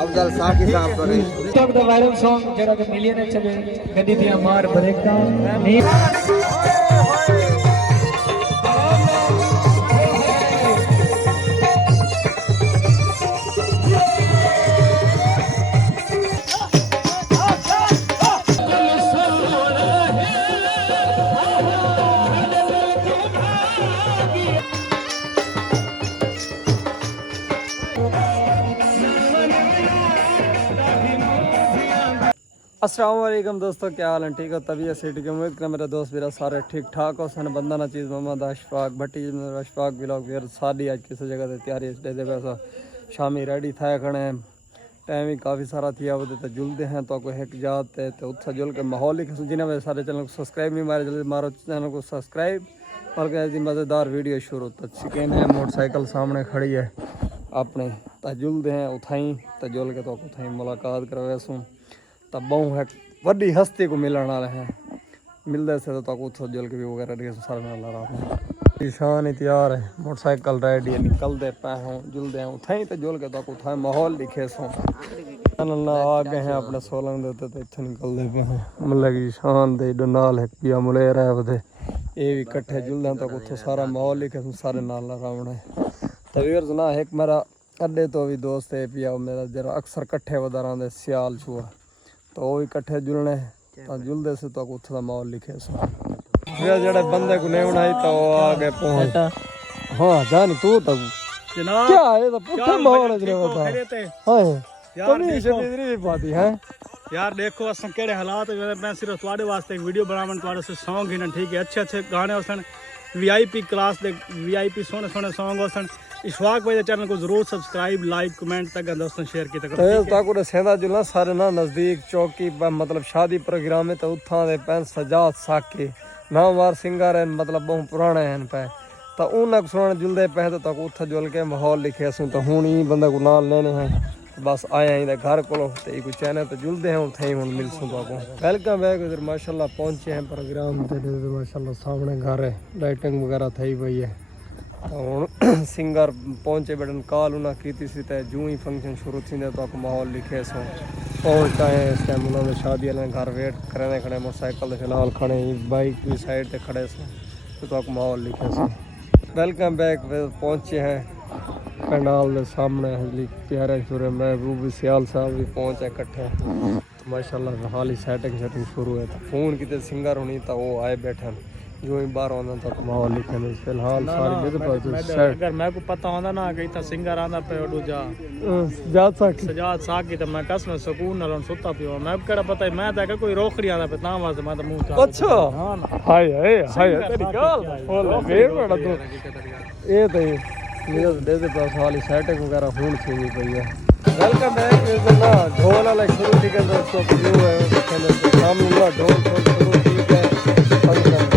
अफजल साकी साहब करे टिकटॉक दा वायरल सॉन्ग जेड़ा कि मिलियन चले गड्डी दियां मार ब्रेका अस्सलाम वालेकुम दोस्तों, क्या हाल है? ठीक हो? तबीयत से ठीक है। उम्मीद करें मेरे दोस्त मेरा सारे ठीक ठाक हो सन। बंदा ना चीज़ मोहम्मद अशफाक भट्टी अशफाक ब्लॉग फिर सारी आज किसी जगह से तैयारी दे दे पैसा शामी रेडी था खड़े हैं। टाइम ही काफ़ी सारा थी वो तो जुलते हैं तो कोई एक जात है तो उत्सा जुल के माहौल ही जिन्हें मेरे सारे चैनल को सब्सक्राइब नहीं मारे जल्दी मारो चैनल को सब्सक्राइब। बल्कि ऐसी मज़ेदार वीडियो शुरू तो चिकन है मोटरसाइकिल सामने खड़ी है अपने तो जुलते हैं उठाई तो जुल के तो उठाई मुलाकात करवाए सूँ तब बहु है वड्डी हस्ती को मिलने वाले हैं मिलते से तो उतो जुल के भी वगैरह सारे निशान ही तैयार है मोटरसाइकिल रेडी है निकलते पे हों जुलते हैं उठाई तो जुल के तो उठाए माहौल दिखे सो आ गए हैं अपने सोलंग देते तो इतने निकलते पे हैं मतलब की शान दे नाल है पिया मुलेर है वो ये भी कट्ठे जुलते तो उतो सारा माहौल लिखे सारे नाल रावण है तवीर सुना एक मेरा अड्डे तो भी दोस्त है पिया मेरा जरा अक्सर कट्ठे वधार आते सियाल छुआ तो वो इकट्ठे जुलने तो जुलते से तो उत्थे का माहौल लिखे सो जड़े बंदे को नहीं बनाई तो आगे पहुंच हाँ जानी तू तो क्या है तो पुट्ठा माहौल है बता हां यार नहीं पाती है यार देखो अस केड़े हालात मैं सिर्फ तुम्हारे वास्ते एक वीडियो बनावन तुम्हारे से सॉन्ग हिन ठीक है अच्छे अच्छे गाने होसन वीआईपी क्लास दे वीआईपी सोने सोने सॉन्ग होसन इशफाक भाई चैनल को जरूर सब्सक्राइब लाइक कमेंट तक दोस्तों शेयर की तक सेंधा जुलना सारे ना नजदीक चौकी मतलब शादी प्रोग्राम में तो उथा दे पैन सजात साके नामवार सिंगर है मतलब बहुत पुराने हैं पे तो उन सुन जुलते पे तो उथा जुल के माहौल लिखे सू तो हूँ ही बंदा को नाल लेने हैं बस आया ही घर को कोई चैनल तो जुलते हैं उठे ही हूँ मिल सूँ तो वेलकम बैक उधर माशाल्लाह पहुँचे हैं प्रोग्राम माशाल्लाह सामने घर है लाइटिंग वगैरह थी पई है हूँ सिंगर पहुंचे बैठन कॉल उन्हें की सी तो जूं ही फंक्शन शुरू थी तो माहौल लिखे सो पहुँच आए इस टाइम उन्होंने शादी वाले घर वेट करें खड़े मोटरसाइकिल फिलहाल खड़े बाइक भी साइड से खड़े सो तो माहौल लिखे सो वेलकम बैक पहुँचे हैं पंडाल के सामने प्यारे शुरू महबूब सियाल साहब भी पहुँचे इकट्ठे तो माशाल्लाह हाल ही सेटिंग शुरू है तो फोन कितने सिंगर होनी तो वो आए बैठे जो ही बाहर आना तक माहौल लिखे फिलहाल अगर मैं को पता होंदा ना कि इतना सिंगर आंदा पे दूजा सजाद साकी तो मैं कसम सुकून नाल सुता पियो मैं केड़ा पता है मैं तो कोई रोखड़ी आंदा पे ता वास्ते मैं तो मुंह चाह अच्छा हाय हाय तेरी गाल बोल वेर बड़ा तो ये तो मेरे दे पास वाली सेटिंग वगैरह फोन से भी पई है वेलकम बैक इज ना ढोल वाला शुरू ठीक है दोस्तों व्यू है सामने ढोल शुरू ठीक है फंक्शन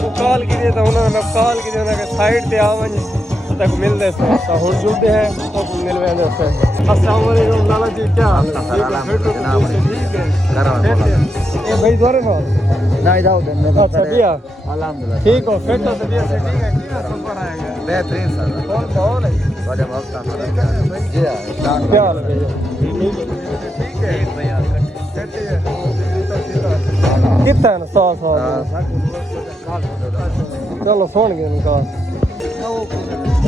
को कॉल की तो उन्होंने कॉल की साइड से आ वही तक मिलते थे तो हम जुड़ते हैं तो मिल रहे हैं। अस्सलाम वालेकुम लाला जी, क्या हाल है? ये भाई द्वारे ना नहीं जाओ दिन में अच्छा भैया अल्हम्दुलिल्लाह ठीक हो, फिर तो तबीयत से ठीक है। क्या सफर आएगा? बेहतरीन सर कौन कौन है? बड़े वक्त जी हां क्या हाल है भैया? ठीक है भैया। कितना है ना 100 चलो सुन गए उनका।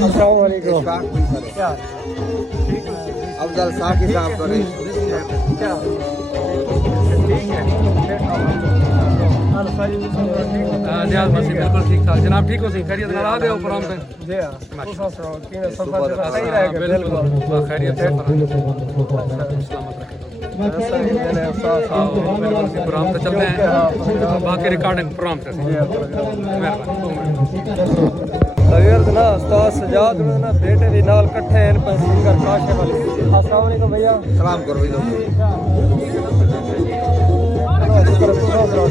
अस्सलाम वालेकुम। क्या अफजल साकी साहब को नहीं क्या ठीक है? नियाज मसीह बिल्कुल ठीक ठाक जनाब, ठीक हो सी खैरियत नाल आ गए हो प्रोग्राम पे? जी हां सफर सही रहेगा बिल्कुल खैरियत से प्रोग्राम पे चलते हैं, बाकी रिकॉर्डिंग प्रोग्राम पे अगर ना उस्ताद सजाद में ना बेटे भी नाल इकट्ठे हैं पर सिंगर काशे वाले। अस्सलाम वालेकुम भैया। सलाम करो भाई लोग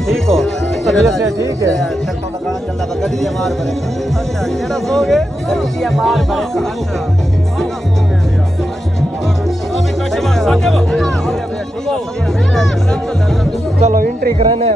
ठीक हो, तबीयत से ठीक है? ट्रैक्टर का गाना चल रहा है गली मार भरे अच्छा केड़ा सोगे? गली मार भरे चलो एंट्री कराने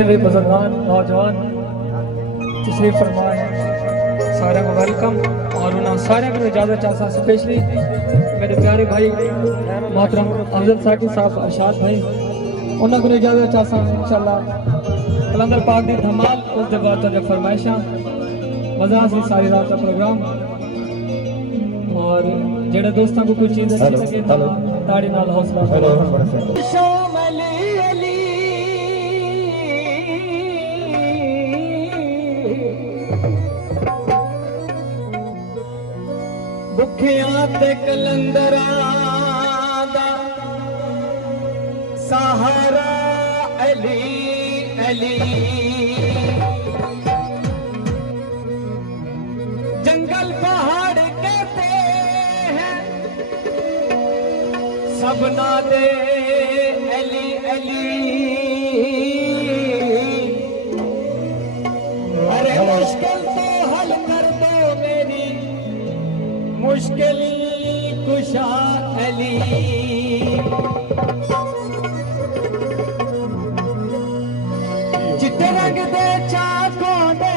भी बुजुर्गान नौजवान तशरीफ फरमाए सारे को वेलकम और उन्हें सारे को इजाजत चाहता स्पेशली मेरे प्यारे भाई मोहतरम अफजल साकी साहब अरशाद भाई उन्होंने को इजाजत चाहता इंशाल्लाह कलंदर पाक दी धमाल उस दे बाद जब फरमाइशां मजा से सारी रात का प्रोग्राम और जेड़े दोस्तों को कोई चीज अच्छी लगे ताड़ी नाल हौसला भुखियां ते कलंदरां दा सहारा अली अली जंगल पहाड़ कहते हैं सबना दे अली अली अरे मुश्किल तो हल कर दो मेरी मुश्किल कुशा अली चिट्टे रंग दे चाकों दे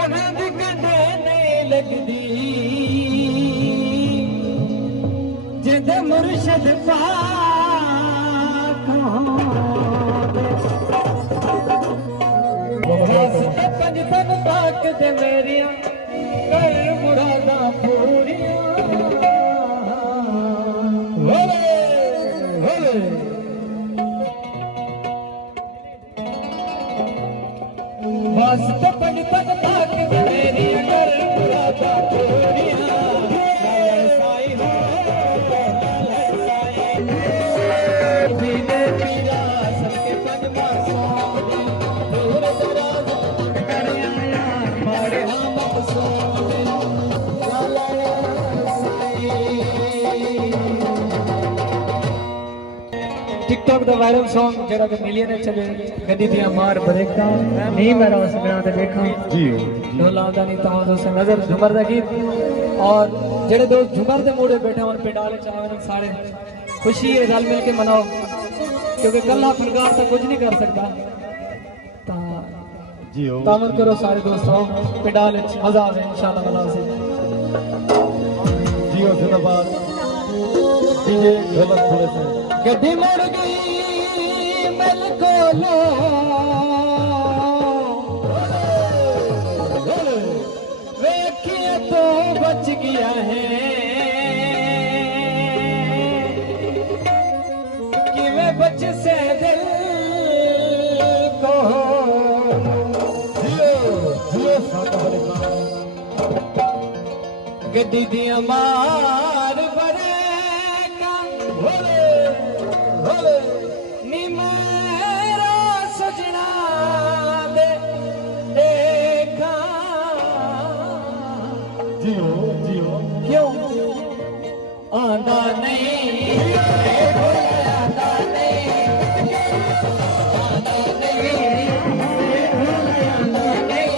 उन्हें दिखने नहीं लगदी जिंदे मुर्शद पाक पंजतन ताक दे मेरिया कर मुरादा पूरिया वास्ते पंडितन ताक दे मेरी अगर मुरादा पूरियां लाल साई हो दीने पीरा सबके पंजमा सोने दूर दराज करिया मारे हम सोने लाल साई टिकटॉक दा वायरल सॉन्ग जेड़ा कि मिलियन चले गड्डी दियां मार बरेका नहीं मेरा उस गाना ते देखा जी ढोला दा नहीं तां दोस्त नजर झुमर दा गीत और जेड़े दोस्त झुमर दे मोड़े बैठे होन पिंडाले चावन सारे खुशी है रल मिल के मनाओ क्योंकि कल्ला फुलकार तो कुछ नहीं कर सकता जी तामर करो सारे दोस्तों पिंडाले मजा आवे इंशाल्लाह मजा से जी जिंदाबाद डीजे ढोलक थोड़े से गड्डी मुड़ गई मिल को लो वेखिए तो बच गया है कि वे बच से दिल को गड्डी दिया मार बरेका भोले भोले नी मेरा सजना दे देखा जियो जियो क्यों आंदा नहीं आंदा नहीं आंदा नहीं आंदा नहीं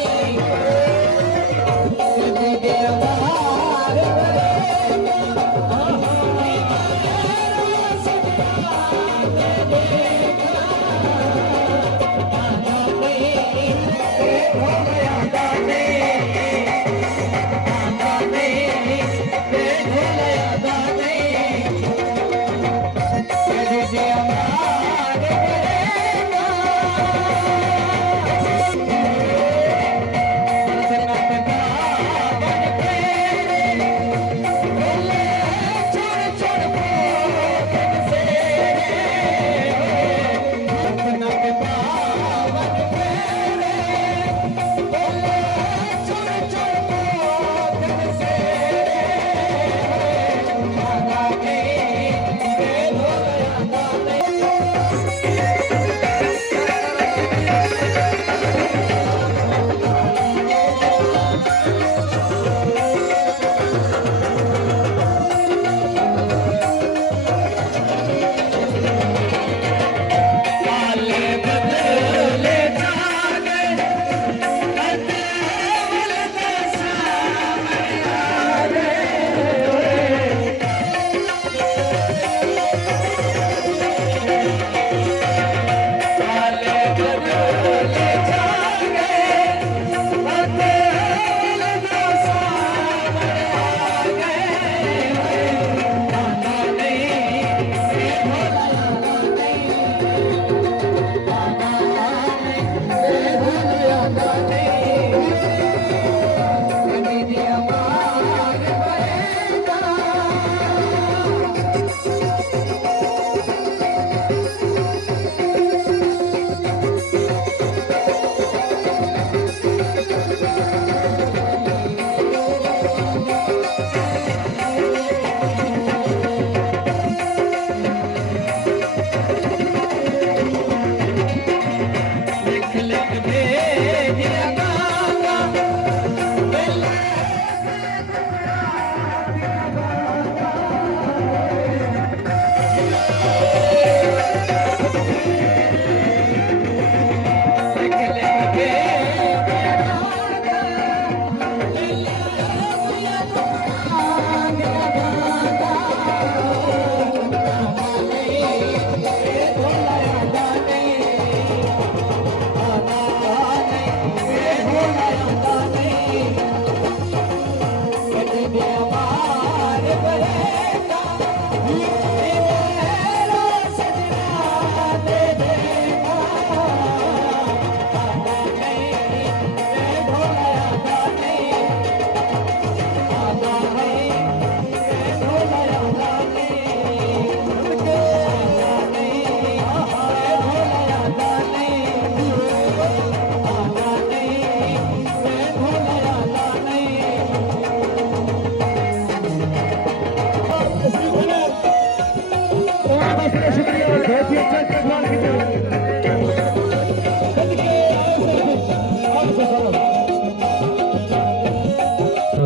गड्डी दिया मार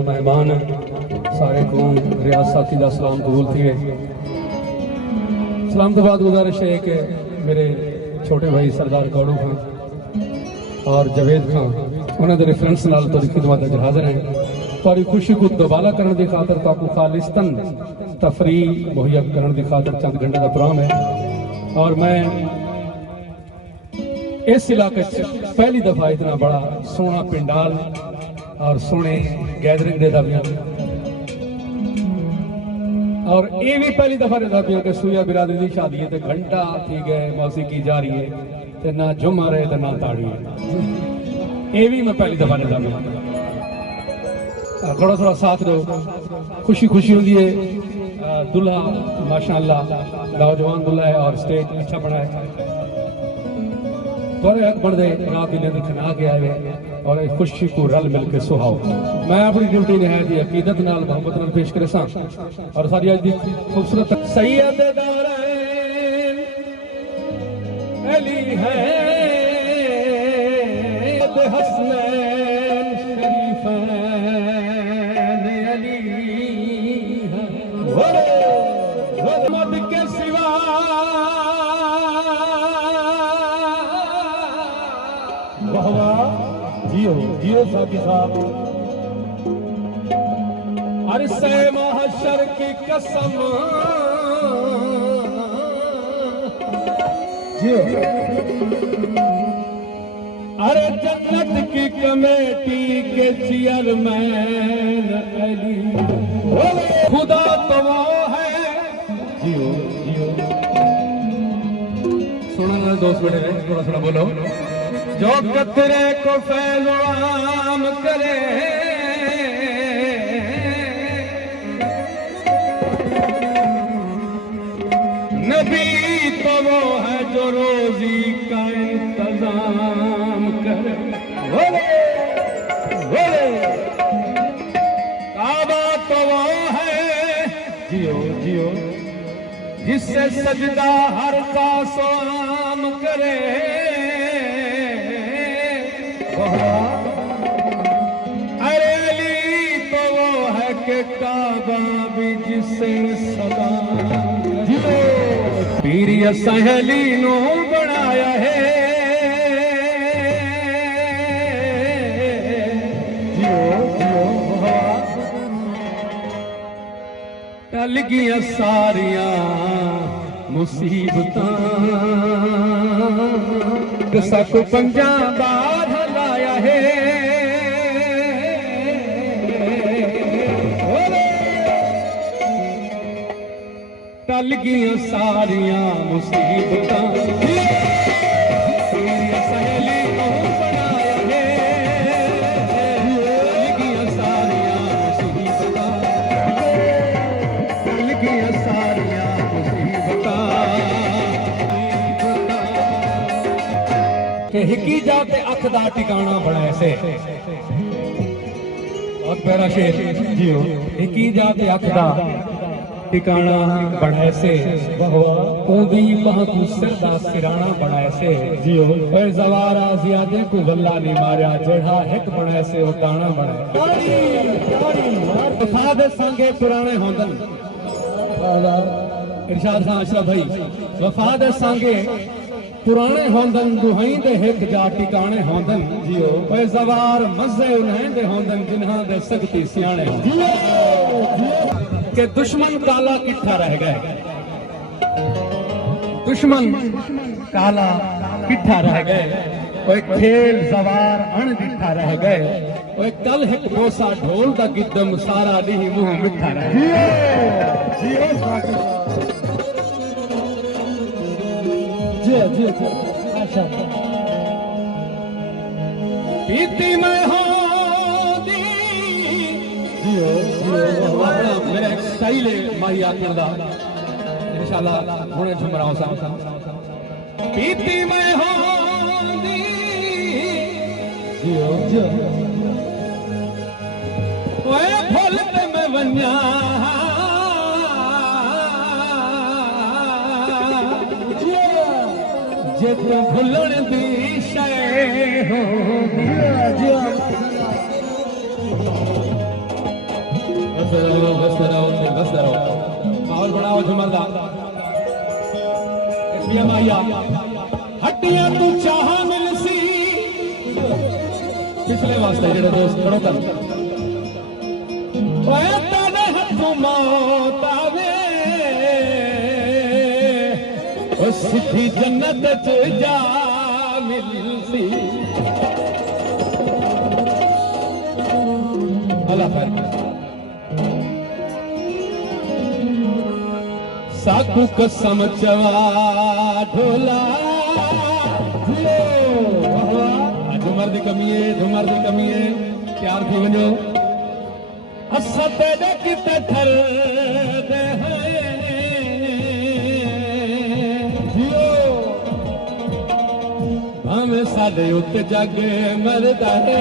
मेहमान सारे को रियाज साथी का सलाम कबूल थी सलाम तो बाद गुजारिश है कि मेरे छोटे भाई सरदार गौड़ू खान और जवेद खान उन्होंने रेफरेंस नाल तो खिदमत अज हाजिर हैं थोड़ी खुशी को दोबारा करने की खातर तो आपको खालिस्तान तफरी मुहैया करने की खातर चंद घंटे का प्रोग्राम है और मैं इस इलाके पहली दफा इतना बड़ा सोना पिंडाल और सोने गैदरिंग दे दबिया और ये भी पहली दफा दे दबिया कि सूया बिरादरी की शादी है तो घंटा ठीक है मौसीकी जा रही है तो ना जुम्मा रहे तो ना ताड़ी है ये भी मैं पहली दफा दे दबिया थोड़ा थोड़ा साथ दो खुशी खुशी होती है दुल्हा माशाअल्लाह नौजवान दुल्हा है और स्टेज अच्छा बना है थोड़े हक बढ़ दे रात दिन खना के आए और इस खुशी को रल मिल के सुहाओ मैं अपनी ड्यूटी निहायत ही अकीदत नाल मोहब्बत नाल पेश करे सा और सारी आज दी खूबसूरत सैयद दारैन अली है हसनैन शरीफैन अली है मद के सिवा जियो जियो साथी साहब अरसे महशर की कसम जियो अरे जन्नत की कमेटी के चेयरमैन अली खुदा तो वो है जियो जियो सुना दोस्त बेटे थोड़ा थोड़ा बोलो जो कतरे को फैज़ आम करे नबी तो वो है जो रोजी का इंतजाम करे काबा तो वो है जियो जियो जिससे सजदा हर खासो आम करे अरे अली तो वो है कि काबा भी जिसे सदा पीरी सहेली नो बनाया है जियो जियो टल गया सारिया मुसीबतां सक पंजा बाध लाया है टल गया सारिया मुसीबतां सहेली को बनाया है टल गया सारिया मुसीबतां टल गया सारिया मुसीबतां कि हिकी जाते अख दा टिकाना बनाए से और प्यारा शेर जियो हिकी जाते अख दा टिकाना बनाए से ओदी महकू सिर दा सिराना बनाए से जियो फिर जवारा जियादे को गल्ला नहीं मारिया जेड़ा हिक बनाए से ओ दाना बनाए वफा दे संगे पुराने होंदन इरशाद खान अशरफ भाई वफा दे संगे पुराने होंदन दुहाई दे हिक जा टिकाने होंदन जियो ओए जवार मजे उन्हें दे होंदन जिन्हां दे सख्ती सियाणे के दुश्मन काला किट्ठा रह गए दुश्मन काला किट्ठा रह गए ओए खेल जवार अणडिठा रह गए ओए कल हिक बोसा ढोल दा गिद्दम सारा दी मुंह मिठा रह गए जी जी अच्छा पीती मैं हो दी जियो जियो मेरा एक स्टाइल है माही आखण दा इंशाल्लाह हुणे झुमराओ सा पीती मैं हो दी जियो जियो ओए फुल ते मैं वन्या जे तू भुलण दी शय हो बस रहो माहौल बढ़ाओ झुमरदा हटिया तू चाह मिलसी पिछले वास्ते जेड़े दोस्त खड़ो तन तेरे हथों मौत आवे ओ सिद्धी जन्नत च जा मिलसी अल्लाह खैर साकू कसम चवा ढोला झुमर दी कमी है प्यार थी वञो असां तेरे किते थर दे भाਵੇਂ ਸਾਡੇ ਉੱਤੇ ਜੱਗ ਮਰਦਾ ਹੈ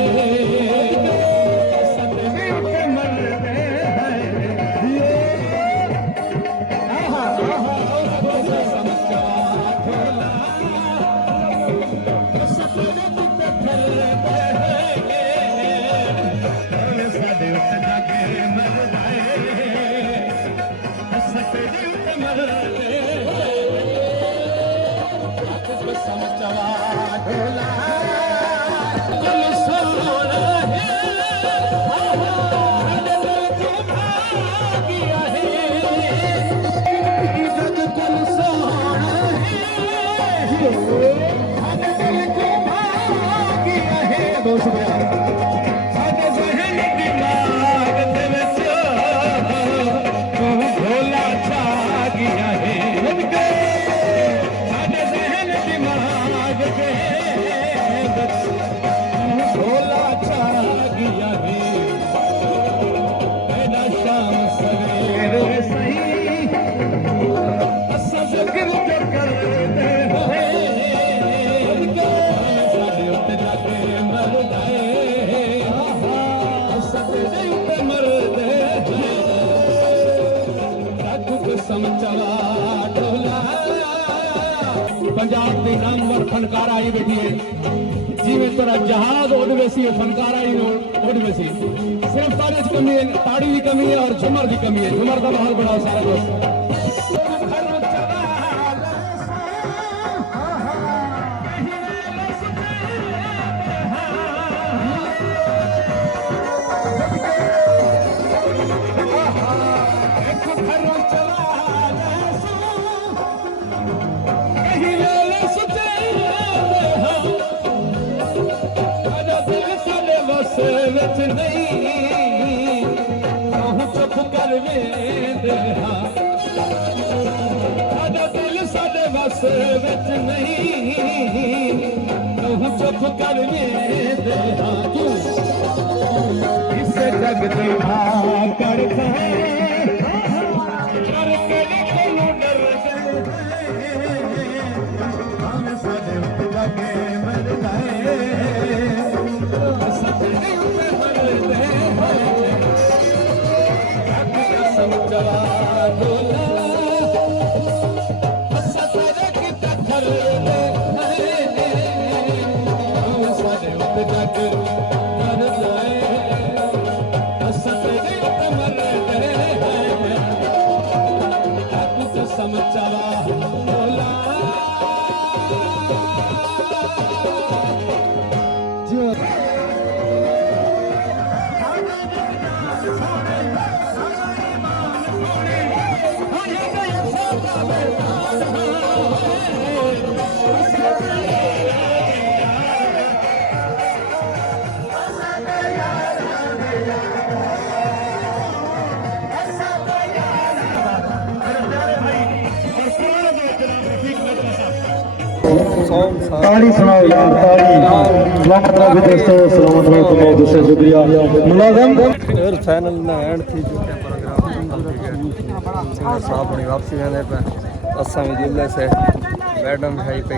बहुत शुक्रिया दिमाग भोला छा गया है दिमाग भोला छा गया है शाम सवेरे सही जिक्र करते पंजाब के नामवर फनकार आई बैठी है जिमें तेरा जहाज उड़ वैसी है फनकार आई उड़ वैसी सिर्फ ताड़ी की कमी है ताड़ी की कमी है और झुमर की कमी है झुमर का माहौल बड़ा सारा दोस्त दिल साडे बस विच नहीं तू चुप कर वेंदे हां तू इस जग दी कर कोनू डर हम साडे लगे मर गए सपने मर गए समझवा ढोला ताली सुनाओ यार ताली सलामत रहो दोस्तों सलामत रहो तुम्हें दूसरे शुक्रिया मुलाजम फिर चैनल में एंड थी चुके प्रोग्राम साहब अपनी वापसी में पे असा भी जिले से मैडम है पे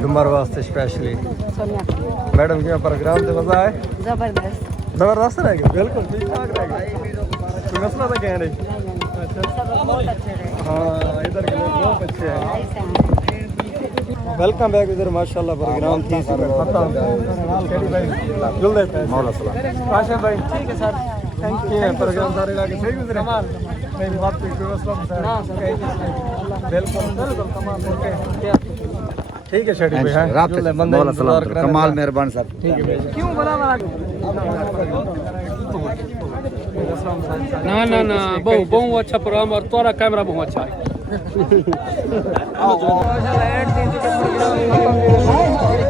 झुमर वास्ते स्पेशली मैडम क्या प्रोग्राम से मजा आए जबरदस्त रह गया बिल्कुल ठीक ठाक रह गया कोई मसला तो कह रही अच्छा हाँ इधर के लोग बहुत अच्छे हैं वेलकम बैक इधर माशाल्लाह प्रोग्राम थी खत्म जुल्दे पे मौला सलाम काशिम भाई ठीक है सर थैंक यू प्रोग्राम सारे लाके सही गुजरे कमाल नहीं बात पे व्यवस्था सर ना सर बिल्कुल बिल्कुल कमाल ओके ठीक है शेडी भाई है जुल्दे बंदे मौला सलाम कमाल मेहरबान सर ठीक है भाई क्यों बड़ा ना ना ना बहुत बहुत अच्छा प्रोग्राम और तुम्हारा कैमरा बहुत अच्छा है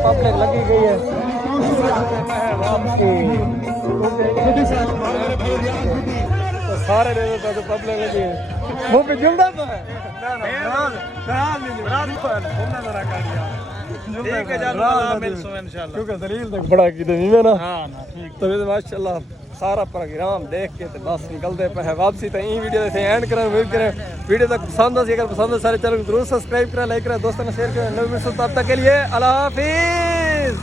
पब्लिक लगी गई है तो सारे तो पब्लिक लगी है वो पे जुलदा तो है ठीक है चल मिल सो इंशाल्लाह क्योंकि दलील तक बड़ा की दे में ना हां ना ठीक तो माशाल्लाह सारा प्रोग्राम देख के ते बस निकलते पे है वापसी तो यही वीडियो से एंड करें उम्मीद करें वीडियो तक पसंद आए अगर पसंद है सारे चैनल को जरूर सब्सक्राइब करें लाइक करें दोस्तों ने शेयर करें नई वीडियो तब तक के लिए अल्लाह हाफिज।